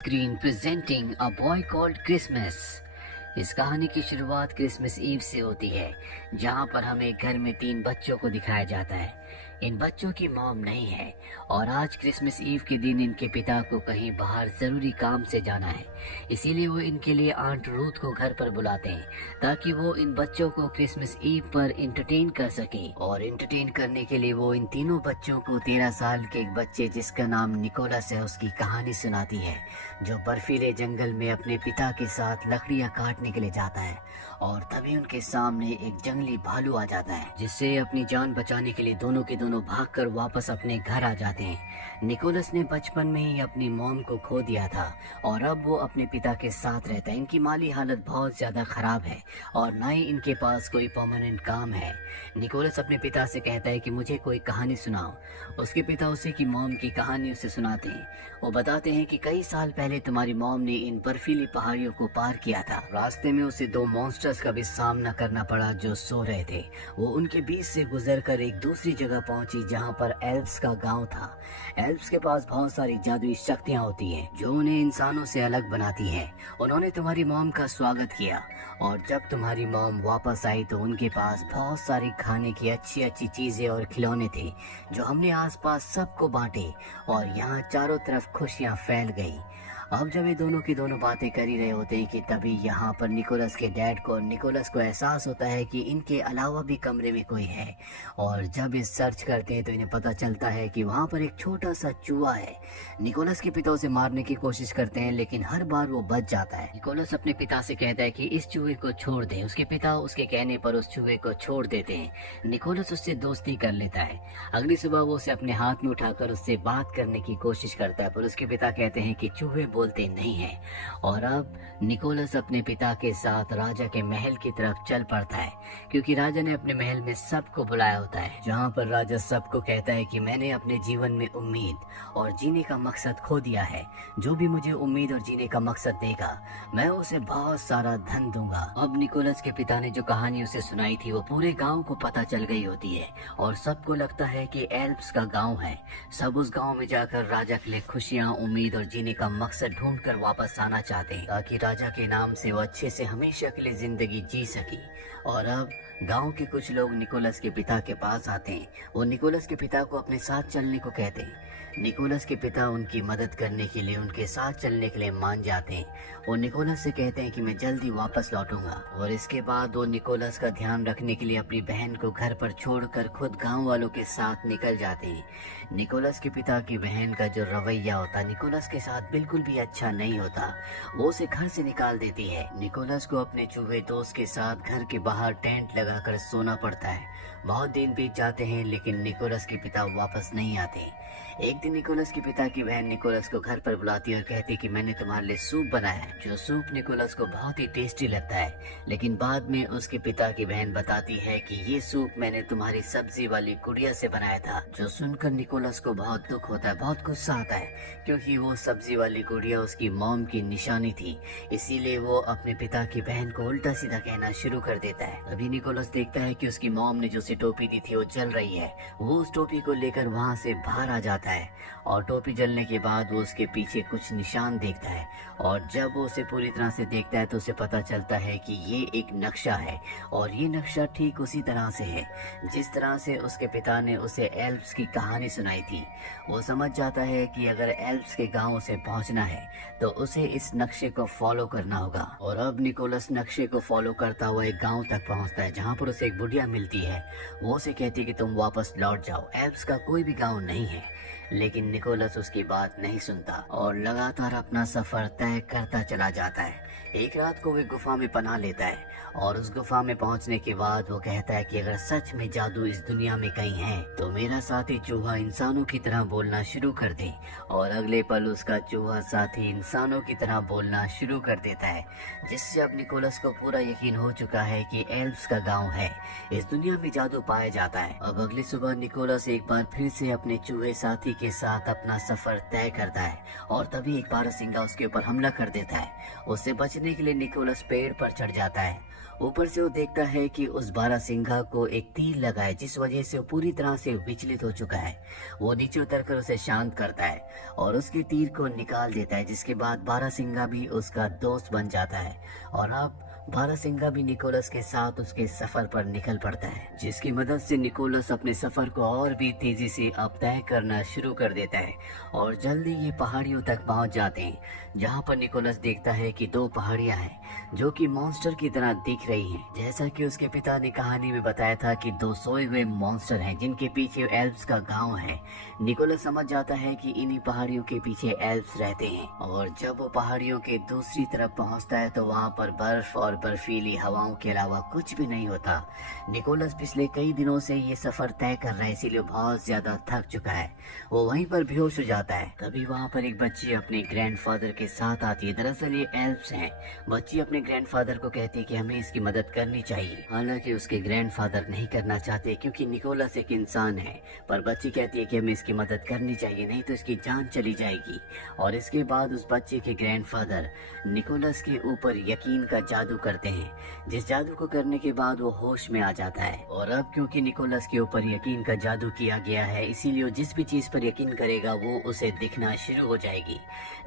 Screen presenting a boy called Christmas. इस कहानी की शुरुआत क्रिसमस ईव से होती है, जहां पर हमें घर में 3 बच्चों को दिखाया जाता है। इन बच्चों की मॉम नहीं है और आज क्रिसमस ईव के दिन इनके पिता को कहीं बाहर जरूरी काम से जाना है। इसीलिए वो इनके लिए आंट रूथ को घर पर बुलाते हैं ताकि वो इन बच्चों को क्रिसमस ईव पर इंटरटेन कर सके। और इंटरटेन करने के लिए वो इन तीनों बच्चों को 13 साल के एक बच्चे जिसका नाम निकोलस है उसकी कहानी सुनाती है, जो बर्फीले जंगल में अपने पिता के साथ लकड़ियां काटने के लिए जाता है। और तभी उनके सामने एक जंगली भालू आ जाता है, जिससे अपनी जान बचाने के लिए दोनों के दोनों भागकर वापस अपने घर आ जाते हैं। निकोलस ने बचपन में ही अपनी मॉम को खो दिया था और अब वो अपने पिता के साथ रहता है। इनकी माली हालत बहुत ज्यादा खराब है और ना ही इनके पास कोई परमानेंट काम है। निकोलस अपने पिता से कहता है कि मुझे कोई कहानी सुनाओ। उसके पिता उसे की मॉम की कहानी उसे सुनाते हैं। वो बताते हैं कि कई साल पहले तुम्हारी मॉम ने इन बर्फीली पहाड़ियों को पार किया था। रास्ते में उसे 2 मॉन्स्टर्स का भी सामना करना पड़ा जो सो रहे थे। वो उनके बीच से गुजरकर एक दूसरी जगह पहुंची जहां पर एल्व्स का गांव था। एल्व्स के पास बहुत सारी जादुई शक्तियां होती हैं जो उन्हें इंसानों से अलग बनाती हैं। उन्होंने तुम्हारी मॉम का स्वागत किया और जब तुम्हारी मॉम वापस आई तो उनके पास बहुत सारी खाने की अच्छी अच्छी चीजें और खिलौने थे जो हमने आसपास सबको बांटे और यहाँ चारों तरफ खुशियाँ फैल गई। अब जब ये दोनों की दोनों बातें कर ही रहे होते हैं कि तभी यहाँ पर निकोलस के डैड को और निकोलस को एहसास होता है कि इनके अलावा भी कमरे में कोई है। और जब ये सर्च करते हैं तो इन्हें पता चलता है कि वहाँ पर एक छोटा सा चूहा है। निकोलस के पिता उसे मारने की कोशिश करते हैं लेकिन हर बार वो बच जाता है। निकोलस अपने पिता से कहता है कि इस चूहे को छोड़ दे। उसके पिता उसके कहने पर उस चूहे को छोड़ देते हैं। निकोलस उससे दोस्ती कर लेता है। अगली सुबह वो उसे अपने हाथ में उठाकर उससे बात करने की कोशिश करता है, पर उसके पिता कहते हैं कि चूहे बोलते नहीं हैं। और अब निकोलस अपने पिता के साथ राजा के महल की तरफ चल पड़ता है, क्योंकि राजा ने अपने महल में सबको बुलाया होता है, जहाँ पर राजा सबको कहता है कि मैंने अपने जीवन में उम्मीद और जीने का मकसद खो दिया है। जो भी मुझे उम्मीद और जीने का मकसद देगा मैं उसे बहुत सारा धन दूंगा। अब निकोलस के पिता ने जो कहानी उसे सुनाई थी वो पूरे गाँव को पता चल गई होती है और सबको लगता है कि एल्व्स का गाँव है। सब उस गाँव में जाकर राजा के लिए खुशियाँ, उम्मीद और जीने का मकसद ढूंढ कर वापस आना चाहते हैं ताकि राजा के नाम से वो अच्छे से हमेशा के लिए जिंदगी जी सके। और अब गांव के कुछ लोग निकोलस के पिता के पास आते हैं। वो निकोलस के पिता को अपने साथ चलने को कहते हैं। निकोलस के पिता उनकी मदद करने के लिए उनके साथ चलने के लिए मान जाते हैं। वो निकोलस से कहते हैं कि मैं जल्दी वापस लौटूंगा। और इसके बाद वो निकोलस का ध्यान रखने के लिए अपनी बहन को घर पर छोड़कर खुद गांव वालों के साथ निकल जाते हैं। निकोलस के पिता की बहन का जो रवैया होता निकोलस के साथ बिल्कुल भी अच्छा नहीं होता। वो उसे घर से निकाल देती है। निकोलस को अपने चूहे दोस्त के साथ घर के बाहर टेंट लगाकर सोना पड़ता है। बहुत दिन बीत जाते हैं लेकिन निकोलस के पिता वापस नहीं आते। एक दिन निकोलस के पिता की बहन निकोलस को घर पर बुलाती है और कहती है कि मैंने तुम्हारे लिए सूप बनाया है। जो सूप निकोलस को बहुत ही टेस्टी लगता है, लेकिन बाद में उसके पिता की बहन बताती है कि ये सूप मैंने तुम्हारी सब्जी वाली गुड़िया से बनाया था। जो सुनकर निकोलस को बहुत दुख होता है, बहुत गुस्सा आता है, क्योंकि वो सब्जी वाली गुड़िया उसकी मॉम की निशानी थी। इसीलिए वो अपने पिता की बहन को उल्टा सीधा कहना शुरू कर देता है। अभी निकोलस देखता है कि उसकी मॉम ने जो उसे टोपी दी थी वो जल रही है। वो उस टोपी को लेकर वहाँ से बाहर आ जाता है और टोपी जलने के बाद वो उसके पीछे कुछ निशान देखता है। और जब वो उसे पूरी तरह से देखता है तो उसे पता चलता है कि ये एक नक्शा है और ये नक्शा ठीक उसी तरह से है जिस तरह से उसके पिता ने उसे एल्व्स की कहानी सुनाई थी। वो समझ जाता है कि अगर एल्व्स के गांव से पहुंचना है तो उसे इस नक्शे को फॉलो करना होगा। और अब निकोलस नक्शे को फॉलो करता हुआ एक गांव तक पहुंचता है, जहां पर उसे एक बुढ़िया मिलती है। वो उसे कहती है कि तुम वापस लौट जाओ, एल्व्स का कोई भी गांव नहीं है। लेकिन निकोलस उसकी बात नहीं सुनता और लगातार अपना सफर तय करता चला जाता है। एक रात को वे गुफा में पनाह लेता है और उस गुफा में पहुंचने के बाद वो कहता है कि अगर सच में जादू इस दुनिया में कहीं है तो मेरा साथी चूहा इंसानों की तरह बोलना शुरू कर दे। और अगले पल उसका चूहा साथी इंसानों की तरह बोलना शुरू कर देता है, जिससे अब निकोलस को पूरा यकीन हो चुका है कि एल्व्स का गांव है। इस दुनिया में जादू पाया जाता है। अब अगली सुबह निकोलस एक बार फिर से अपने चूहे साथी के साथ अपना सफर तय करता है और तभी एक बारहसिंगा उसके ऊपर हमला कर देता है। उससे बचने बचने के लिए निकोलस पेड़ पर चढ़ जाता है। ऊपर से वो देखता है कि उस बारहसिंघा को एक तीर लगा है, जिस वजह से वो पूरी तरह से विचलित हो चुका है। वो नीचे उतरकर उसे शांत करता है और उसके तीर को निकाल देता है, जिसके बाद बारहसिंघा भी उसका दोस्त बन जाता है। और अब बारहसिंघा भी निकोलस के साथ उसके सफर पर निकल पड़ता है, जिसकी मदद से निकोलस अपने सफर को और भी तेजी से अब तय करना शुरू कर देता है। और जल्दी ये पहाड़ियों तक पहुंच जाते हैं, जहां पर निकोलस देखता है कि दो पहाड़ियां हैं जो कि मॉन्स्टर की तरह दिख रही हैं। जैसा कि उसके पिता ने कहानी में बताया था कि दो सोए हुए मॉन्स्टर हैं जिनके पीछे एल्व्स का गांव है। निकोलस समझ जाता है कि इन्हीं पहाड़ियों के पीछे एल्व्स रहते हैं। और जब वो पहाड़ियों के दूसरी तरफ पहुंचता है तो वहां पर बर्फ और बर्फीली हवाओं के अलावा कुछ भी नहीं होता। निकोलस पिछले कई दिनों से ये सफर तय कर रहा है, इसीलिए बहुत ज्यादा थक चुका है। वो वहीं पर बेहोश हो जाता है। तभी वहाँ पर एक बच्ची अपने ग्रैंडफादर के साथ आती है। दरअसल ये एल्व्स हैं। बच्ची अपने ग्रैंडफादर को कहती है कि हमें इसकी मदद करनी चाहिए। हालांकि उसके ग्रैंडफादर नहीं करना चाहते क्योंकि निकोलस एक इंसान है, पर बच्ची कहती है कि हमें इसकी मदद करनी चाहिए, नहीं तो इसकी जान चली जाएगी। और इसके बाद उस बच्चे के ग्रैंडफादर निकोलस के ऊपर यकीन का जादू करते हैं, जिस जादू को करने के बाद वो होश में आ जाता है। और अब क्योंकि निकोलस के ऊपर यकीन का जादू किया गया है, इसीलिए वो जिस भी चीज पर यकीन करेगा वो उसे दिखना शुरू हो जाएगी।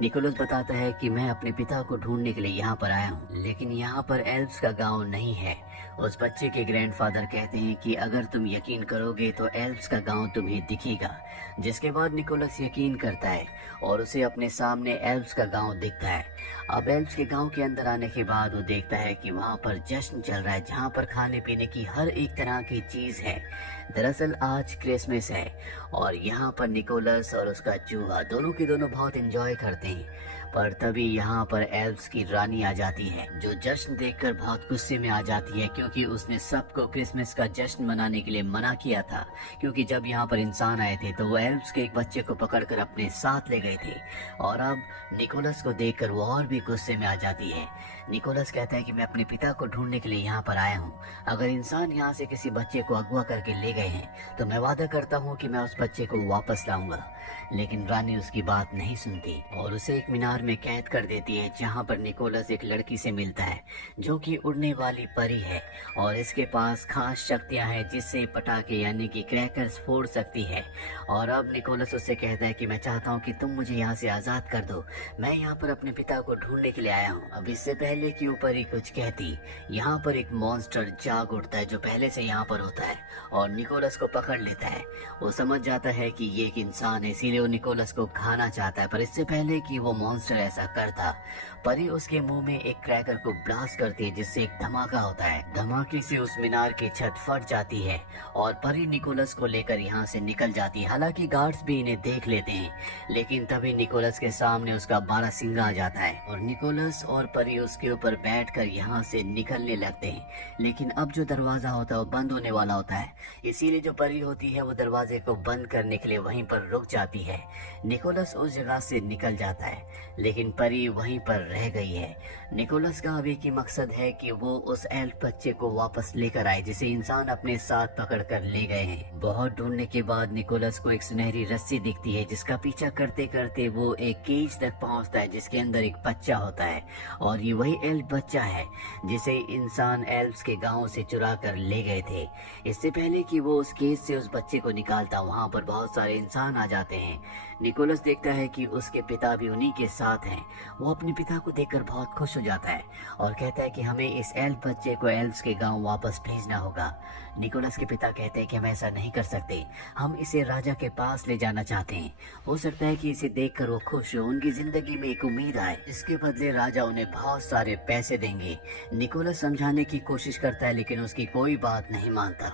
निकोलस बताता है कि मैं अपने पिता को ढूंढने के लिए यहाँ पर आया हूँ, लेकिन यहाँ पर एल्व्स का गांव नहीं है। उस बच्चे के ग्रैंडफादर कहते हैं कि अगर तुम यकीन करोगे तो एल्व्स का गांव तुम्हें दिखेगा। जिसके बाद निकोलस यकीन करता है और उसे अपने सामने एल्व्स का गांव दिखता है। अब एल्व्स के गांव के अंदर आने के बाद वो देखता है कि वहाँ पर जश्न चल रहा है, जहाँ पर खाने पीने की हर एक तरह की चीज है। दरअसल आज क्रिसमस है और यहाँ पर निकोलस और उसका चूहा दोनों के दोनों बहुत एंजॉय करते हैं। पर तभी यहाँ पर एल्व्स की रानी आ जाती है, जो जश्न देखकर बहुत गुस्से में आ जाती है, क्योंकि उसने सबको क्रिसमस का जश्न मनाने के लिए मना किया था। क्योंकि जब यहाँ पर इंसान आए थे तो वो एल्व्स के एक बच्चे को पकड़कर अपने साथ ले गए थे। और अब निकोलस को देखकर वो और भी गुस्से में आ जाती है। निकोलस कहता है कि मैं अपने पिता को ढूंढने के लिए यहाँ पर आया हूँ। अगर इंसान यहाँ से किसी बच्चे को अगवा करके ले गए हैं तो मैं वादा करता हूँ कि मैं उस बच्चे को वापस लाऊंगा। लेकिन रानी उसकी बात नहीं सुनती और उसे एक मीनार में कैद कर देती है, जहाँ पर निकोलस एक लड़की से मिलता है जो कि उड़ने वाली परी है और इसके पास खास शक्तियां हैं, जिससे पटाखे यानी कि क्रैकर्स फोड़ सकती है। और अब निकोलस उससे कहता है कि मैं चाहता हूँ कि तुम मुझे यहाँ से आजाद कर दो, मैं यहाँ पर अपने पिता को ढूंढने के लिए आया हूँ। अब इससे पहले कि ऊपर ही कुछ कहती, यहाँ पर एक मॉन्स्टर जाग उठता है जो पहले से यहाँ पर होता है और निकोलस को पकड़ लेता है। वो समझ जाता है कि ये एक इंसान है, इसीलिए वो निकोलस को खाना चाहता है। पर इससे पहले कि वो मॉन्स्टर ऐसा करता, परी उसके मुंह में एक क्रैकर को ब्लास्ट करती है, जिससे एक धमाका होता है। धमाके से उस मीनार की छत फट जाती है और परी निकोलस को लेकर यहाँ से निकल जाती है। हालांकि गार्ड्स भी इन्हें देख लेते हैं, लेकिन तभी निकोलस के सामने उसका बारहसिंगा आ जाता है और निकोलस और परी उसके ऊपर बैठकर यहाँ से निकलने लगते हैं। लेकिन अब जो दरवाजा होता है वो बंद होने वाला होता है, इसीलिए जो परी होती है वो दरवाजे को बंद करने के लिए वहीं पर रुक जाती है। निकोलस उस जगह से निकल जाता है, लेकिन परी वहीं पर रह गई है। निकोलस का अब एक ही मकसद है कि वो उस एल्फ बच्चे को वापस लेकर आए, जिसे इंसान अपने साथ पकड़कर ले गए हैं। बहुत ढूंढने के बाद निकोलस को एक सुनहरी रस्सी दिखती है, जिसका पीछा करते करते वो एक केज तक पहुंचता है, जिसके अंदर एक बच्चा होता है। और ये वही एल्फ बच्चा है जिसे इंसान एल्फ्स के गांव से चुरा कर ले गए थे। इससे पहले कि वो उस केज से उस बच्चे को निकालता, वहां पर बहुत सारे इंसान आ जाते हैं। निकोलस देखता है कि उसके पिता भी उन्हीं के साथ हैं। वो अपने पिता को देखकर बहुत खुश हो जाता है और कहता है कि हमें इस एल्फ बच्चे को एल्फ्स के गांव वापस भेजना होगा। निकोलस के पिता कहते हैं कि हम ऐसा नहीं कर सकते, हम इसे राजा के पास ले जाना चाहते हैं। हो सकता है कि इसे देखकर वो खुश हो, उनकी जिंदगी में एक उम्मीद आए। इसके बदले राजा उन्हें बहुत सारे पैसे देंगे। निकोलस समझाने की कोशिश करता है, लेकिन उसकी कोई बात नहीं मानता।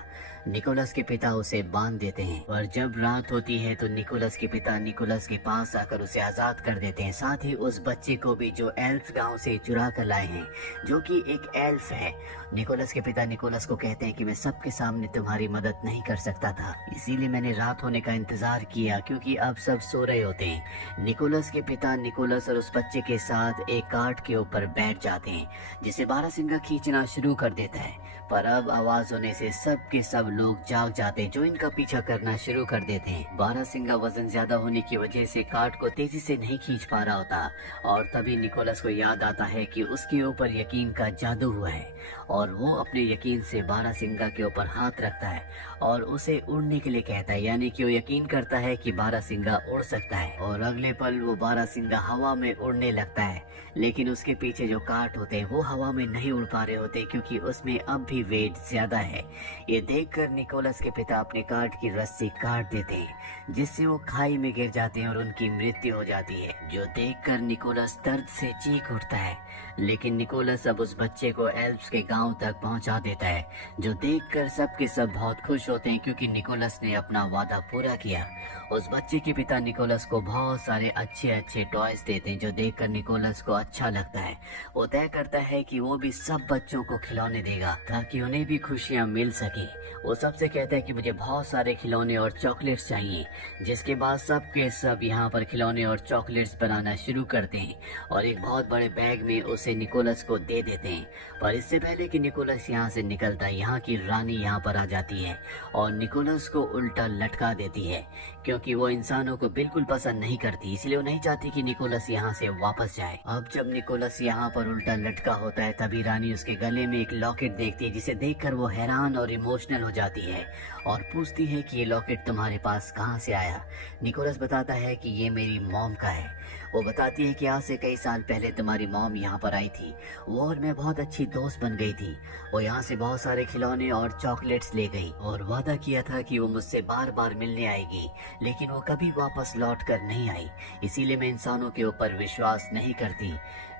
निकोलस के पिता उसे बांध देते हैं और जब रात होती है तो निकोलस के पिता निकोलस के पास आकर उसे आजाद कर देते हैं, साथ ही उस बच्चे को भी जो एल्फ गांव से चुरा कर लाए हैं, जो कि एक एल्फ है। निकोलस के पिता निकोलस को कहते हैं कि मैं सबके सामने तुम्हारी मदद नहीं कर सकता था, इसीलिए मैंने रात होने का इंतजार किया, क्योंकि अब सब सो रहे होते हैं। निकोलस के पिता निकोलस और उस बच्चे के साथ एक कार्ट के ऊपर बैठ जाते हैं, जिसे बारहसिंगा खींचना शुरू कर देता है। पर अब आवाज होने से सब के सब लोग जाग जाते हैं जो इनका पीछा करना शुरू कर देते हैं। बारहसिंगा वजन ज्यादा होने की वजह से कार्ड को तेजी से नहीं खींच पा रहा होता और तभी निकोलस को याद आता है कि उसके ऊपर यकीन का जादू हुआ है और वो अपने यकीन से बारहसिंगा के ऊपर हाथ रखता है और उसे उड़ने के लिए कहता है, यानी कि वो यकीन करता है कि बारहसिंगा उड़ सकता है। और अगले पल वो बारहसिंगा हवा में उड़ने लगता है, लेकिन उसके पीछे जो काट होते हैं वो हवा में नहीं उड़ पा रहे होते क्योंकि उसमें अब भी वेट ज्यादा है। ये देखकर निकोलस के पिता अपने कार्ड की रस्सी काट देते हैं जिससे वो खाई में गिर जाते हैं और उनकी मृत्यु हो जाती है, जो देखकर निकोलस दर्द से चीख उठता है। लेकिन निकोलस अब उस बच्चे को एल्प्स के गांव तक पहुंचा देता है, जो देखकर सब के सब बहुत खुश होते हैं क्योंकि निकोलस ने अपना वादा पूरा किया। उस बच्चे के पिता निकोलस को बहुत सारे अच्छे अच्छे टॉयज देते हैं, जो देखकर निकोलस को अच्छा लगता है। वो तय करता है कि वो भी सब बच्चों को खिलौने देगा ताकि उन्हें भी खुशियां मिल सके। वो सबसे कहता है कि मुझे बहुत सारे खिलौने और चॉकलेट्स चाहिए, जिसके बाद सब के सब यहाँ पर खिलौने और चॉकलेट्स बनाना शुरू करते हैं और एक बहुत बड़े बैग में उसे निकोलस को दे देते हैं। पर इससे पहले कि निकोलस यहाँ से निकलता है, यहाँ की रानी यहाँ पर आ जाती है और निकोलस को उल्टा लटका देती है क्योंकि वो इंसानों को बिल्कुल पसंद नहीं करती, इसलिए वो नहीं चाहती कि निकोलस यहाँ से वापस जाए। अब जब निकोलस यहाँ पर उल्टा लटका होता है तभी रानी उसके गले में एक लॉकेट देखती है, जिसे देखकर वो हैरान और इमोशनल हो जाती है और पूछती है कि ये लॉकेट तुम्हारे पास कहाँ से आया। निकोलस बताता है कि ये मेरी मॉम का है। वो बताती है कि आज से कई साल पहले तुम्हारी मॉम यहाँ पर आई थी, वो और मैं बहुत अच्छी दोस्त बन गई थी। वो यहाँ से बहुत सारे खिलौने और चॉकलेट्स ले गई और वादा किया था कि वो मुझसे बार बार मिलने आएगी, लेकिन वो कभी वापस लौट कर नहीं आई, इसीलिए मैं इंसानों के ऊपर विश्वास नहीं करती।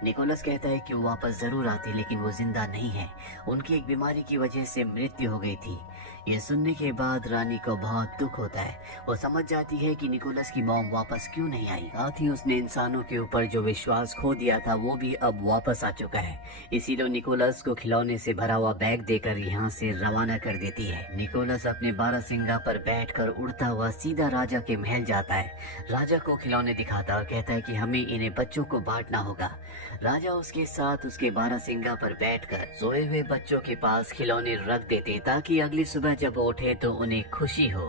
निकोलस कहता है कि वो वापस जरूर आती, लेकिन वो जिंदा नहीं है, उनकी एक बीमारी की वजह से मृत्यु हो गई थी। ये सुनने के बाद रानी को बहुत दुख होता है। वो समझ जाती है कि निकोलस की मॉम वापस क्यों नहीं आई। साथ ही उसने इंसानों के ऊपर जो विश्वास खो दिया था वो भी अब वापस आ चुका है, इसीलिए निकोलस को खिलौने से भरा हुआ बैग देकर यहाँ से रवाना कर देती है। निकोलस अपने बारहसिंगा पर बैठकर उड़ता हुआ सीधा राजा के महल जाता है। राजा को खिलौने दिखाता है और कहता है कि हमें इन्हें बच्चों को बांटना होगा। राजा उसके साथ उसके बारहसिंगा पर बैठकर सोए हुए बच्चों के पास खिलौने रख देते ताकि अगली सुबह जब वो उठे तो उन्हें खुशी हो।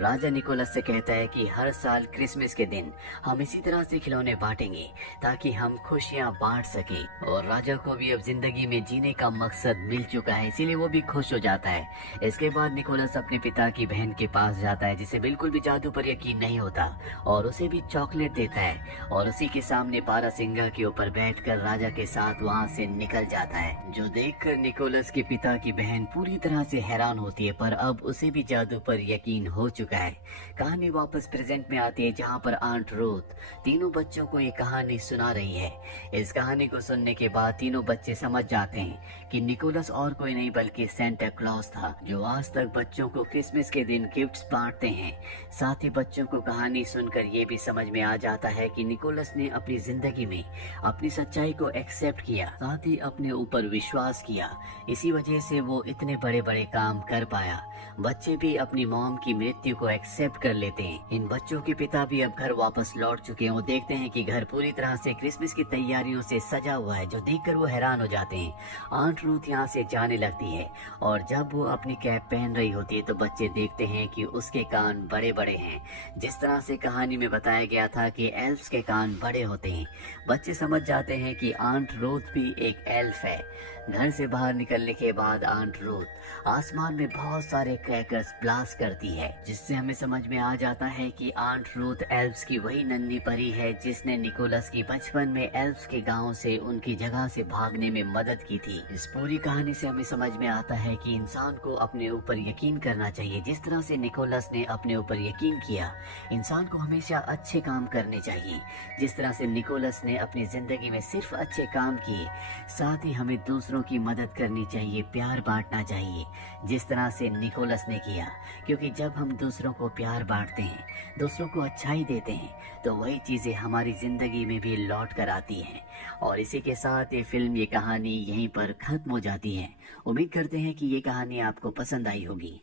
राजा निकोलस से कहता है कि हर साल क्रिसमस के दिन हम इसी तरह से खिलौने बांटेंगे ताकि हम खुशियां बांट सके। और राजा को भी अब जिंदगी में जीने का मकसद मिल चुका है, इसीलिए वो भी खुश हो जाता है। इसके बाद निकोलस अपने पिता की बहन के पास जाता है जिसे बिल्कुल भी जादू पर यकीन नहीं होता और उसे भी चॉकलेट देता है और उसी के सामने बारहसिंगा के ऊपर बैठकर राजा के साथ वहाँ से निकल जाता है, जो देखकर निकोलस के पिता की बहन पूरी तरह से हैरान होती है, पर अब उसे भी जादू पर यकीन हो चुका है। कहानी वापस प्रेजेंट में आती है जहाँ पर आंट रूथ तीनों बच्चों को ये कहानी सुना रही है। इस कहानी को सुनने के बाद तीनों बच्चे समझ जाते हैं कि निकोलस और कोई नहीं बल्कि सेंटा क्लॉज था, जो आज तक बच्चों को क्रिसमस के दिन गिफ्ट्स बांटते हैं। साथ ही बच्चों को कहानी सुनकर ये भी समझ में आ जाता है कि निकोलस ने अपनी जिंदगी में अपनी सच्चाई को एक्सेप्ट किया, साथ ही अपने ऊपर विश्वास किया, इसी वजह से वो इतने बड़े बड़े काम कर पाया। बच्चे भी अपनी मॉम की मृत्यु को एक्सेप्ट कर लेते हैं। इन बच्चों के पिता भी अब घर वापस लौट चुके हैं। वो देखते हैं कि घर पूरी तरह से क्रिसमस की तैयारियों से सजा हुआ है, जो देखकर वो हैरान हो जाते हैं। आंट रूथ यहाँ से जाने लगती है और जब वो अपनी कैप पहन रही होती है तो बच्चे देखते हैं कि उसके कान बड़े बड़े हैं, जिस तरह से कहानी में बताया गया था कि एल्फ्स के कान बड़े होते हैं। बच्चे समझ जाते हैं कि आंट रूथ भी एक एल्फ है। घर से बाहर निकलने के बाद आंट रूथ आसमान में बहुत सारे क्रैकर्स ब्लास्ट करती है, जिससे हमें समझ में आ जाता है कि आंट रूथ एल्फ्स की वही नन्ही परी है जिसने निकोलस की बचपन में एल्फ्स के गांव से उनकी जगह से भागने में मदद की थी। इस पूरी कहानी से हमें समझ में आता है कि इंसान को अपने ऊपर यकीन करना चाहिए, जिस तरह से निकोलस ने अपने ऊपर यकीन किया। इंसान को हमेशा अच्छे काम करने चाहिए, जिस तरह से निकोलस ने अपनी जिंदगी में सिर्फ अच्छे काम किए। साथ ही हमें दूसरों की मदद करनी चाहिए, प्यार बांटना चाहिए, जिस तरह से निकोलस ने किया, क्योंकि जब हम दूसरों को प्यार बांटते हैं, दूसरों को अच्छाई देते हैं, तो वही चीजें हमारी जिंदगी में भी लौट कर आती हैं। और इसी के साथ ये फिल्म, ये कहानी यहीं पर खत्म हो जाती है। उम्मीद करते हैं कि ये कहानी आपको पसंद आई होगी।